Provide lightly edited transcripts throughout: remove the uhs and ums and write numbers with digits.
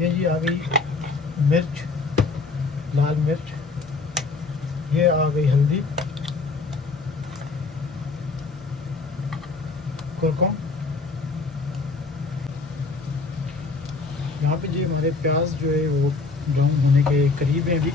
ये जी आ गई मिर्च, लाल मिर्च, ये आ गई हल्दी, कुरकुम। यहाँ पे जी हमारे प्याज जो है वो ब्राउन होने के करीब है अभी।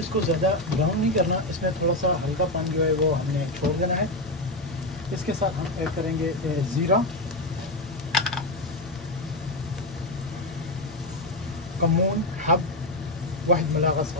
इसको ज़्यादा ब्राउन नहीं करना, इसमें थोड़ा सा हल्कापन जो है वो हमने छोड़ देना है। इसके साथ हम ऐड करेंगे ज़ीरा, कमून, हब, 1 मलागा